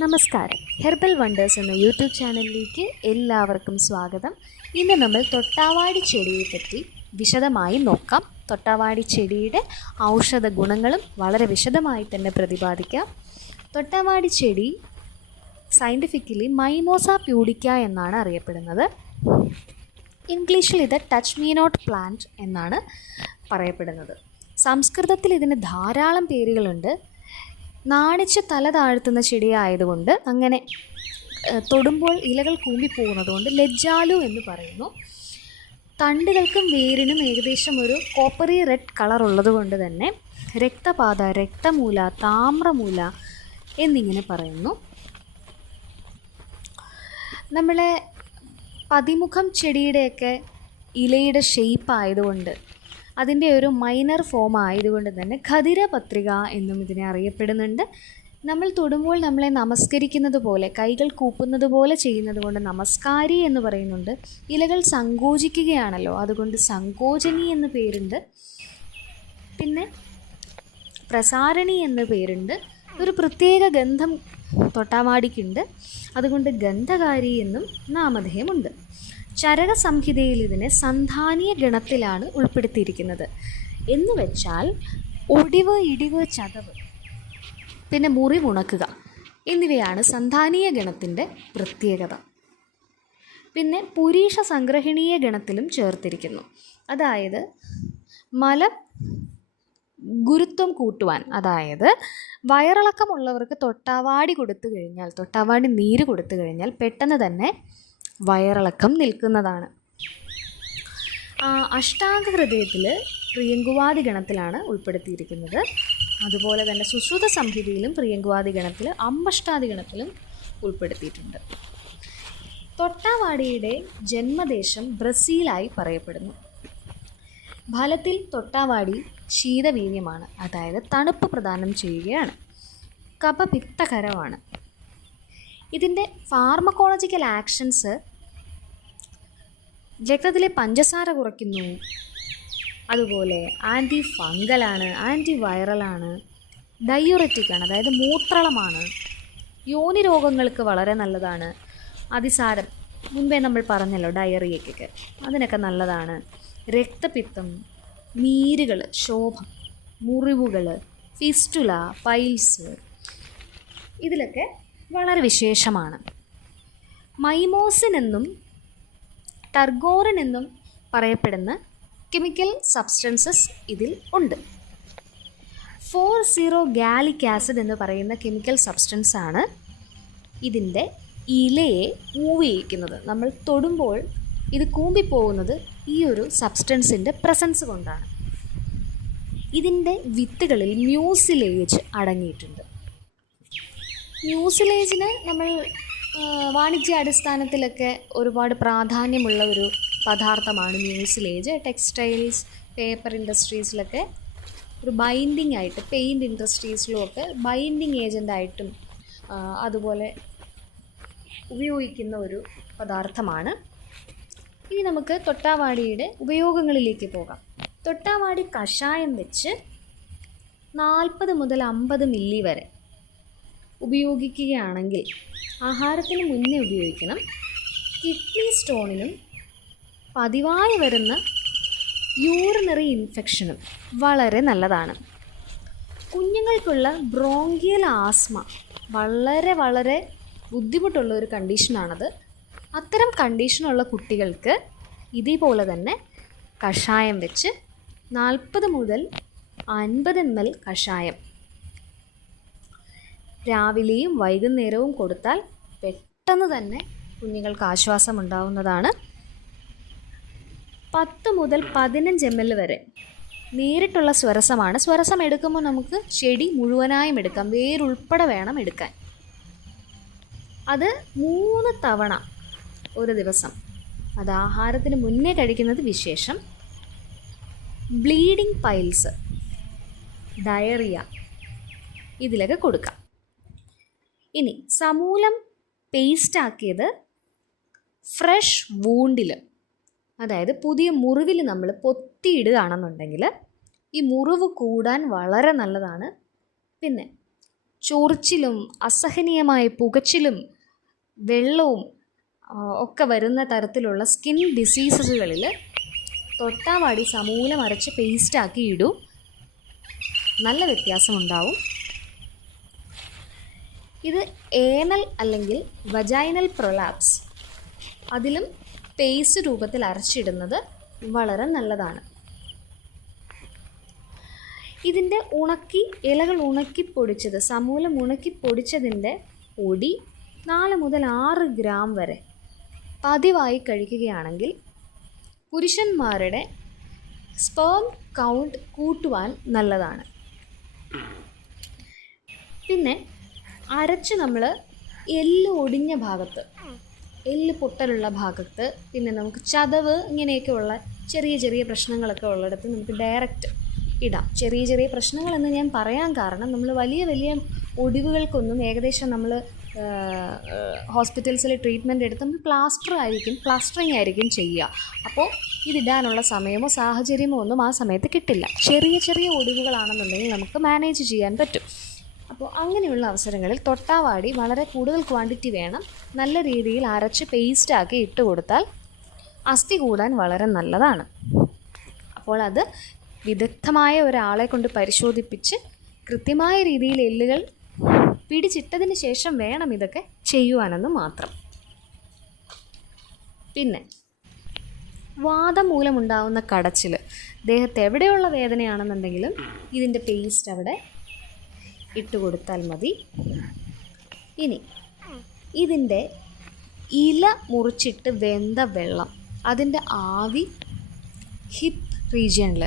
നമസ്കാരം. Herbal wonders എന്ന YouTube ചാനലിലേക്ക് എല്ലാവർക്കും സ്വാഗതം. ഇന്ന് നമ്മൾ തൊട്ടാവാടി ചെടിയെപ്പറ്റി വിശദമായി നോക്കാം. തൊട്ടാവാടി ചെടിയുടെ ഔഷധ ഗുണങ്ങളും വളരെ വിശദമായി തന്നെ പ്രതിപാദിക്കാം. തൊട്ടാവാടി ചെടി സയൻറ്റിഫിക്കലി മൈമോസ പ്യൂഡിക്ക എന്നാണ് അറിയപ്പെടുന്നത്. ഇംഗ്ലീഷിൽ ഇത് ടച്ച് മീ നോട്ട് പ്ലാന്റ് എന്നാണ് പറയപ്പെടുന്നത്. സംസ്കൃതത്തിൽ ഇതിന് ധാരാളം പേരുകളുണ്ട്. നാണിച്ച് തല താഴ്ത്തുന്ന ചെടിയായതുകൊണ്ട് അങ്ങനെ തൊടുമ്പോൾ ഇലകൾ കൂമ്പിപ്പോകുന്നതുകൊണ്ട് ലജ്ജാലു എന്ന് പറയുന്നു. തണ്ടുകൾക്കും വേരിനും ഏകദേശം ഒരു കോപ്പറി റെഡ് കളർ ഉള്ളതുകൊണ്ട് തന്നെ രക്തപാത, രക്തമൂല, താമ്രമൂല എന്നിങ്ങനെ പറയുന്നു. നമ്മളെ പതിമുഖം ചെടിയുടെയൊക്കെ ഇലയുടെ ഷേപ്പ് ആയതുകൊണ്ട് അതിൻ്റെ ഒരു മൈനർ ഫോം ആയതുകൊണ്ട് തന്നെ ഖദിരപത്രിക എന്നും ഇതിനെ അറിയപ്പെടുന്നുണ്ട്. നമ്മൾ തൊടുമ്പോൾ നമ്മളെ നമസ്കരിക്കുന്നത് പോലെ, കൈകൾ കൂപ്പുന്നത് പോലെ ചെയ്യുന്നത് കൊണ്ട് നമസ്കാരി എന്ന് പറയുന്നുണ്ട്. ഇലകൾ സങ്കോചിക്കുകയാണല്ലോ, അതുകൊണ്ട് സങ്കോചനി എന്ന് പേരുണ്ട്. പിന്നെ പ്രസാരണി എന്ന് പേരുണ്ട്. ഒരു പ്രത്യേക ഗന്ധം തൊട്ടാവാടിക്കുണ്ട്, അതുകൊണ്ട് ഗന്ധകാരി എന്നും നാമധേയമുണ്ട്. ചരക സംഹിതയിൽ ഇതിനെ സന്ധാനീയ ഗണത്തിലാണ് ഉൾപ്പെടുത്തിയിരിക്കുന്നത്. എന്ന് വെച്ചാൽ ഒടിവ്, ഇടിവ്, ചതവ്, പിന്നെ മുറിവുണക്കുക എന്നിവയാണ് സന്ധാനീയ ഗണത്തിൻ്റെ പ്രത്യേകത. പിന്നെ പുരീഷ സംഗ്രഹണീയ ഗണത്തിലും ചേർത്തിരിക്കുന്നു. അതായത് മല ഗുരുത്വം കൂട്ടുവാൻ, അതായത് വയറിളക്കമുള്ളവർക്ക് തൊട്ടാവാടി കൊടുത്തു കഴിഞ്ഞാൽ, തൊട്ടാവാടി നീര് കൊടുത്തു കഴിഞ്ഞാൽ പെട്ടെന്ന് തന്നെ വയറിളക്കം നിൽക്കുന്നതാണ്. അഷ്ടാംഗ ഹൃദയത്തിൽ പ്രിയങ്കുവാദി ഗണത്തിലാണ് ഉൾപ്പെടുത്തിയിരിക്കുന്നത്. അതുപോലെ തന്നെ സുശ്രുത സംഹിതയിലും പ്രിയങ്കുവാദി ഗണത്തിൽ, അമ്പഷ്ടാദി ഗണത്തിലും ഉൾപ്പെടുത്തിയിട്ടുണ്ട്. തൊട്ടാവാടിയുടെ ജന്മദേശം ബ്രസീലായി പറയപ്പെടുന്നു. ഫലത്തിൽ തൊട്ടാവാടി ശീതവീര്യമാണ്, അതായത് തണുപ്പ് പ്രദാനം ചെയ്യുകയാണ്. കഫപിത്തകരമാണ്. ഇതിൻ്റെ ഫാർമക്കോളജിക്കൽ ആക്ഷൻസ് രക്തത്തിലെ പഞ്ചസാര കുറയ്ക്കുന്നു, അതുപോലെ ആൻറ്റി ഫംഗലാണ്, ആൻറ്റി വൈറലാണ്, ഡയൂററ്റിക്കാണ്, അതായത് മൂത്രളമാണ്, യോനി രോഗങ്ങൾക്ക് വളരെ നല്ലതാണ്, അതിസാരം മുൻപേ നമ്മൾ പറഞ്ഞല്ലോ ഡയറിയയ്ക്കൊക്കെ, അതിനൊക്കെ നല്ലതാണ്, രക്തപിത്തം, നീരുകൾ, ശോഭം, മുറിവുകൾ, ഫിസ്റ്റുല, പൈൽസ് ഇതിലൊക്കെ വളരെ വിശേഷമാണ്. മൈമോസിൻ എന്നും ടർഗോറിൻ എന്നും പറയപ്പെടുന്ന കെമിക്കൽ സബ്സ്റ്റൻസസ് ഇതിൽ ഉണ്ട്. 4,0 ഗാലിക് ആസിഡ് എന്ന് പറയുന്ന കെമിക്കൽ സബ്സ്റ്റൻസാണ് ഇതിൻ്റെ ഇലയെ മൂവ് ചെയ്യിക്കുന്നത്. നമ്മൾ തൊടുമ്പോൾ ഇത് കൂമ്പിപ്പോകുന്നത് ഈ ഒരു സബ്സ്റ്റൻസിൻ്റെ പ്രസൻസ് കൊണ്ടാണ്. ഇതിൻ്റെ വിത്തുകളിൽ മ്യൂസിലേജ് അടങ്ങിയിട്ടുണ്ട്. മ്യൂസിലേജിന് നമ്മൾ വാണിജ്യാടിസ്ഥാനത്തിലൊക്കെ ഒരുപാട് പ്രാധാന്യമുള്ള ഒരു പദാർത്ഥമാണ് മ്യൂസിലേജ്. ടെക്സ്റ്റൈൽസ്, പേപ്പർ ഇൻഡസ്ട്രീസിലൊക്കെ ഒരു ബൈൻഡിങ് ആയിട്ട്, പെയിൻറ് ഇൻഡസ്ട്രീസിലുമൊക്കെ ബൈൻഡിങ് ഏജൻ്റായിട്ടും അതുപോലെ ഉപയോഗിക്കുന്ന ഒരു പദാർത്ഥമാണ്. ഇനി നമുക്ക് തൊട്ടാവാടിയുടെ ഉപയോഗങ്ങളിലേക്ക് പോകാം. തൊട്ടാവാടി കഷായം വെച്ച് 40 മുതൽ 50 മില്ലി വരെ ഉപയോഗിക്കുകയാണെങ്കിൽ, ആഹാരത്തിന് മുന്നേ ഉപയോഗിക്കണം. കിഡ്നി സ്റ്റോണിനും പതിവായി വരുന്ന യൂറിനറി ഇൻഫെക്ഷനും വളരെ നല്ലതാണ്. കുഞ്ഞുങ്ങൾക്കുള്ള ബ്രോങ്കിയൽ ആസ്മ വളരെ വളരെ ബുദ്ധിമുട്ടുള്ള ഒരു കണ്ടീഷനാണത്. അത്തരം കണ്ടീഷനുള്ള കുട്ടികൾക്ക് ഇതേപോലെ തന്നെ കഷായം വെച്ച് 40 മുതൽ 50 ml കഷായം രാവിലെയും വൈകുന്നേരവും കൊടുത്താൽ പെട്ടെന്ന് തന്നെ കുഞ്ഞുങ്ങൾക്ക് ആശ്വാസം ഉണ്ടാവുന്നതാണ്. 10 മുതൽ 15 ml വരെ നേരിട്ടുള്ള സ്വരസമാണ്. സ്വരസം എടുക്കുമ്പോൾ നമുക്ക് ചെടി മുഴുവനായും എടുക്കാം, വേരുൾപ്പെടെ വേണം എടുക്കാൻ. അത് 3 തവണ ഒരു ദിവസം, അത് ആഹാരത്തിന് മുന്നേ കഴിക്കുന്നത് വിശേഷം. ബ്ലീഡിങ് പൈൽസ്, ഡയറിയ ഇതിലൊക്കെ കൊടുക്കാം. ഇനി സമൂലം പേസ്റ്റാക്കിയത് ഫ്രഷ് വൂണ്ടിൽ, അതായത് പുതിയ മുറിവിൽ നമ്മൾ പൊത്തിയിടുകയാണെന്നുണ്ടെങ്കിൽ ഈ മുറിവ് കൂടാൻ വളരെ നല്ലതാണ്. പിന്നെ ചൊറിച്ചിലും അസഹനീയമായ പുകച്ചിലും വെള്ളവും ഒക്കെ വരുന്ന തരത്തിലുള്ള സ്കിൻ ഡിസീസസുകളിൽ തൊട്ടാവാടി സമൂലം അരച്ച് പേസ്റ്റാക്കി ഇടൂ. നല്ല വ്യത്യാസമുണ്ടാവും. ഇത് ഏനൽ അല്ലെങ്കിൽ വജൈനൽ പ്രൊലാപ്സ്, അതിലും പേസ്റ്റ് രൂപത്തിൽ അരച്ചിടുന്നത് വളരെ നല്ലതാണ്. ഇതിൻ്റെ ഇലകൾ ഉണക്കിപ്പൊടിച്ചത്, സമൂലം ഉണക്കിപ്പൊടിച്ചതിൻ്റെ പൊടി 4 മുതൽ 6 ഗ്രാം വരെ പതിവായി കഴിക്കുകയാണെങ്കിൽ പുരുഷന്മാരുടെ സ്പേം കൗണ്ട് കൂട്ടുവാൻ നല്ലതാണ്. പിന്നെ അരച്ച് നമ്മൾ എല്ല് ഒടിഞ്ഞ ഭാഗത്ത്, എല്ല് പൊട്ടലുള്ള ഭാഗത്ത്, പിന്നെ നമുക്ക് ചതവ് ഇങ്ങനെയൊക്കെയുള്ള ചെറിയ ചെറിയ പ്രശ്നങ്ങളൊക്കെ ഉള്ളിടത്ത് നമുക്ക് ഡയറക്റ്റ് ഇടാം. ചെറിയ ചെറിയ പ്രശ്നങ്ങളെന്ന് ഞാൻ പറയാൻ കാരണം, നമ്മൾ വലിയ വലിയ ഒടിവുകൾക്കൊന്നും ഏകദേശം നമ്മൾ ഹോസ്പിറ്റൽസിൽ ട്രീറ്റ്മെൻറ്റ് എടുത്ത് നമ്മൾ പ്ലാസ്റ്ററിങ് ആയിരിക്കും ചെയ്യുക. അപ്പോൾ ഇതിടാനുള്ള സമയമോ സാഹചര്യമോ ഒന്നും ആ സമയത്ത് കിട്ടില്ല. ചെറിയ ചെറിയ ഒടിവുകളാണെന്നുണ്ടെങ്കിൽ നമുക്ക് മാനേജ് ചെയ്യാൻ പറ്റും. അപ്പോൾ അങ്ങനെയുള്ള അവസരങ്ങളിൽ തൊട്ടാവാടി വളരെ കൂടുതൽ ക്വാണ്ടിറ്റി വേണം. നല്ല രീതിയിൽ അരച്ച് പേസ്റ്റാക്കി ഇട്ട് കൊടുത്താൽ അസ്ഥി കൂടാൻ വളരെ നല്ലതാണ്. അപ്പോൾ അത് വിദഗ്ധമായ ഒരാളെ കൊണ്ട് പരിശോധിപ്പിച്ച് കൃത്യമായ രീതിയിൽ എല്ലുകൾ പിടിച്ചിട്ടതിന് ശേഷം വേണം ഇതൊക്കെ ചെയ്യുവാനെന്ന് മാത്രം. പിന്നെ വാതം മൂലമുണ്ടാകുന്ന കടച്ചിൽ, ദേഹത്ത് എവിടെയുള്ള വേദനയാണെന്നുണ്ടെങ്കിലും ഇതിൻ്റെ പേസ്റ്റ് അവിടെ ഇട്ട് കൊടുത്താൽ മതി. ഇനി ഇതിൻ്റെ ഇല മുറിച്ചിട്ട് വെന്ത വെള്ളം, അതിൻ്റെ ആവി ഹിപ്പ് റീജിയണിൽ,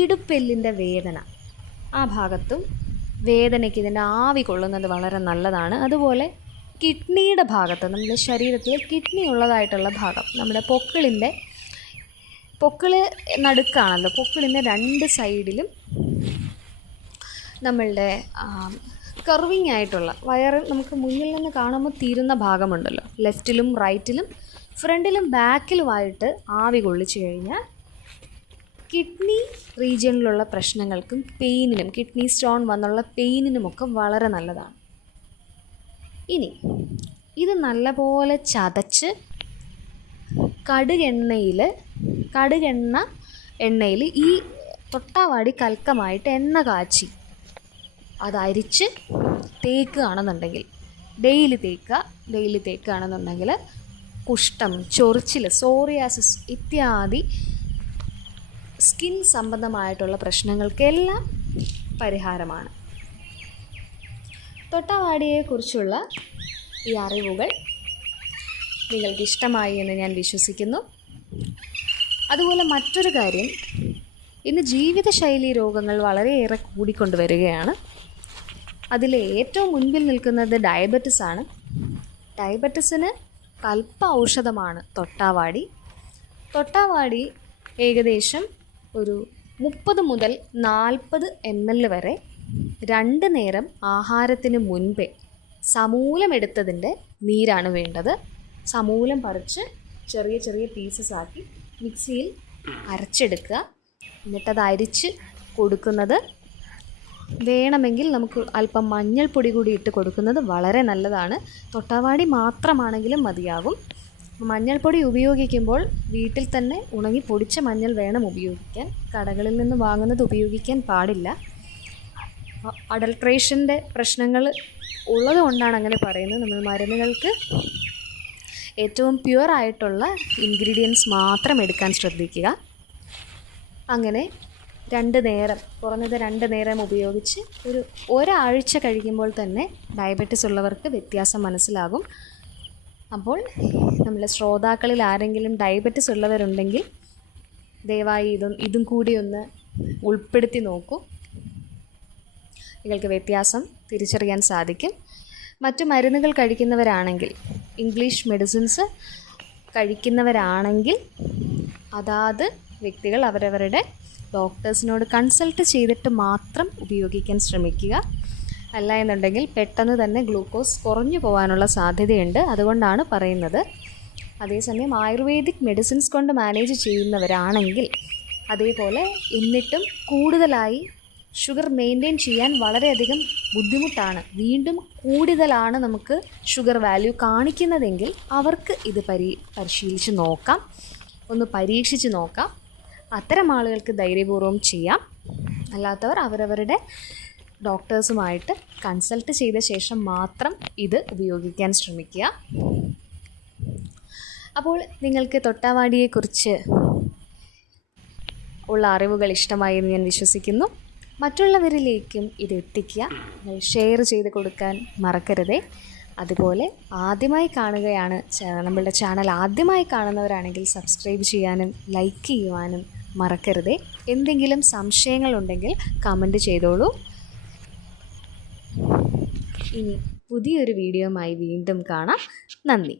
ഇടുപ്പെല്ലിൻ്റെ വേദന, ആ ഭാഗത്തും വേദനയ്ക്ക് ഇതിൻ്റെ ആവി കൊള്ളുന്നത് വളരെ നല്ലതാണ്. അതുപോലെ കിഡ്നിയുടെ ഭാഗത്ത്, നമ്മുടെ ശരീരത്തിൽ കിഡ്നി ഉള്ളതായിട്ടുള്ള ഭാഗം, നമ്മുടെ പൊക്കിള് നടുക്കാണല്ലോ, പൊക്കിളിൻ്റെ 2 സൈഡിലും നമ്മളുടെ കർവിങ് ആയിട്ടുള്ള വയറ് നമുക്ക് മുന്നിൽ നിന്ന് കാണുമ്പോൾ തീരുന്ന ഭാഗമുണ്ടല്ലോ, ലെഫ്റ്റിലും റൈറ്റിലും ഫ്രണ്ടിലും ബാക്കിലുമായിട്ട് ആവി കൊള്ളിച്ചു കഴിഞ്ഞാൽ കിഡ്നി റീജിയണിലുള്ള പ്രശ്നങ്ങൾക്കും പെയിനിനും, കിഡ്നി സ്റ്റോൺ വന്നുള്ള പെയിനിനുമൊക്കെ വളരെ നല്ലതാണ്. ഇനി ഇത് നല്ലപോലെ ചതച്ച് എണ്ണയിൽ ഈ തൊട്ടാവാടി കൽക്കമായിട്ട് എണ്ണ കാച്ചി അതരിച്ച് തേക്കുകയാണെന്നുണ്ടെങ്കിൽ, ഡെയിലി തേക്കുകയാണെന്നുണ്ടെങ്കിൽ കുഷ്ഠം, ചൊറിച്ചിൽ, സോറിയാസിസ് ഇത്യാദി സ്കിൻ സംബന്ധമായിട്ടുള്ള പ്രശ്നങ്ങൾക്കെല്ലാം പരിഹാരമാണ്. തൊട്ടാവാടിയെക്കുറിച്ചുള്ള ഈ അറിവുകൾ നിങ്ങൾക്ക് ഇഷ്ടമായി എന്ന് ഞാൻ വിശ്വസിക്കുന്നു. അതുപോലെ മറ്റൊരു കാര്യം, ഇന്ന് ജീവിതശൈലി രോഗങ്ങൾ വളരെയേറെ കൂടിക്കൊണ്ടുവരികയാണ്. അതിൽ ഏറ്റവും മുൻപിൽ നിൽക്കുന്നത് ഡയബറ്റിസാണ്. ഡയബറ്റിസിന് കൽപ്പ ഔഷധമാണ് തൊട്ടാവാടി. തൊട്ടാവാടി ഏകദേശം ഒരു 30 മുതൽ 40 ml വരെ 2 നേരം ആഹാരത്തിന് മുൻപേ സമൂലം എടുത്തതിൻ്റെ നീരാണ് വേണ്ടത്. സമൂലം പറിച്ച് ചെറിയ ചെറിയ പീസസ് ആക്കി മിക്സിയിൽ അരച്ചെടുക്കുക. എന്നിട്ടത് അരിച്ച് കൊടുക്കുന്നത്, വേണമെങ്കിൽ നമുക്ക് അല്പം മഞ്ഞൾപ്പൊടി കൂടി ഇട്ട് കൊടുക്കുന്നത് വളരെ നല്ലതാണ്. തൊട്ടാവാടി മാത്രമാണെങ്കിലും മതിയാകും. മഞ്ഞൾപ്പൊടി ഉപയോഗിക്കുമ്പോൾ വീട്ടിൽ തന്നെ ഉണങ്ങി പൊടിച്ച മഞ്ഞൾ വേണം ഉപയോഗിക്കാൻ. കടകളിൽ നിന്ന് വാങ്ങുന്നത് ഉപയോഗിക്കാൻ പാടില്ല. അഡൾട്രേഷൻ്റെ പ്രശ്നങ്ങൾ ഉള്ളത് കൊണ്ടാണ് അങ്ങനെ പറയുന്നത്. നമ്മൾ മരുന്നുകൾക്ക് ഏറ്റവും പ്യുവറായിട്ടുള്ള ഇൻഗ്രീഡിയൻസ് മാത്രം എടുക്കാൻ ശ്രദ്ധിക്കുക. അങ്ങനെ 2 നേരം, കുറഞ്ഞത് 2 നേരം ഉപയോഗിച്ച് ഒരാഴ്ച കഴിക്കുമ്പോൾ തന്നെ ഡയബറ്റിസ് ഉള്ളവർക്ക് വ്യത്യാസം മനസ്സിലാകും. അപ്പോൾ നമ്മളെ ശ്രോതാക്കളിൽ ആരെങ്കിലും ഡയബറ്റിസ് ഉള്ളവരുണ്ടെങ്കിൽ ദയവായി ഇതും കൂടി ഒന്ന് ഉൾപ്പെടുത്തി നോക്കൂ. നിങ്ങൾക്ക് വ്യത്യാസം തിരിച്ചറിയാൻ സാധിക്കും. മറ്റു മരുന്നുകൾ കഴിക്കുന്നവരാണെങ്കിൽ, ഇംഗ്ലീഷ് മെഡിസിൻസ് കഴിക്കുന്നവരാണെങ്കിൽ അതാത് വ്യക്തികൾ അവരവരുടെ ഡോക്ടേഴ്സിനോട് കൺസൾട്ട് ചെയ്തിട്ട് മാത്രം ഉപയോഗിക്കാൻ ശ്രമിക്കുക. അല്ല എന്നുണ്ടെങ്കിൽ പെട്ടെന്ന് തന്നെ ഗ്ലൂക്കോസ് കുറഞ്ഞു പോകാനുള്ള സാധ്യതയുണ്ട്. അതുകൊണ്ടാണ് പറയുന്നത്. അതേസമയം ആയുർവേദിക് മെഡിസിൻസ് കൊണ്ട് മാനേജ് ചെയ്യുന്നവരാണെങ്കിൽ, അതേപോലെ എന്നിട്ടും കൂടുതലായി ഷുഗർ മെയിൻറ്റെയിൻ ചെയ്യാൻ വളരെയധികം ബുദ്ധിമുട്ടാണ്, വീണ്ടും കൂടുതലാണ് നമുക്ക് ഷുഗർ വാല്യൂ കാണിക്കുന്നതെങ്കിൽ അവർക്ക് ഇത് പരിശീലിച്ച് നോക്കാം, ഒന്ന് പരീക്ഷിച്ച് നോക്കാം. അത്തരം ആളുകൾക്ക് ധൈര്യപൂർവ്വം ചെയ്യാം. അല്ലാത്തവർ അവരവരുടെ ഡോക്ടേഴ്സുമായിട്ട് കൺസൾട്ട് ചെയ്ത ശേഷം മാത്രം ഇത് ഉപയോഗിക്കാൻ ശ്രമിക്കുക. അപ്പോൾ നിങ്ങൾക്ക് തൊട്ടാവാടിയെക്കുറിച്ച് ഉള്ള അറിവുകൾ ഇഷ്ടമായി എന്ന് ഞാൻ വിശ്വസിക്കുന്നു. മറ്റുള്ളവരിലേക്കും ഇത് എത്തിക്കുക, ഷെയർ ചെയ്ത് കൊടുക്കാൻ മറക്കരുതേ. അതുപോലെ ആദ്യമായി കാണുകയാണ് നമ്മളുടെ ചാനൽ ആദ്യമായി കാണുന്നവരാണെങ്കിൽ സബ്സ്ക്രൈബ് ചെയ്യാനും ലൈക്ക് ചെയ്യുവാനും മറക്കരുതേ. എന്തെങ്കിലും സംശയങ്ങളുണ്ടെങ്കിൽ കമൻറ്റ് ചെയ്തോളൂ. ഇനി പുതിയൊരു വീഡിയോയുമായി വീണ്ടും കാണാം. നന്ദി.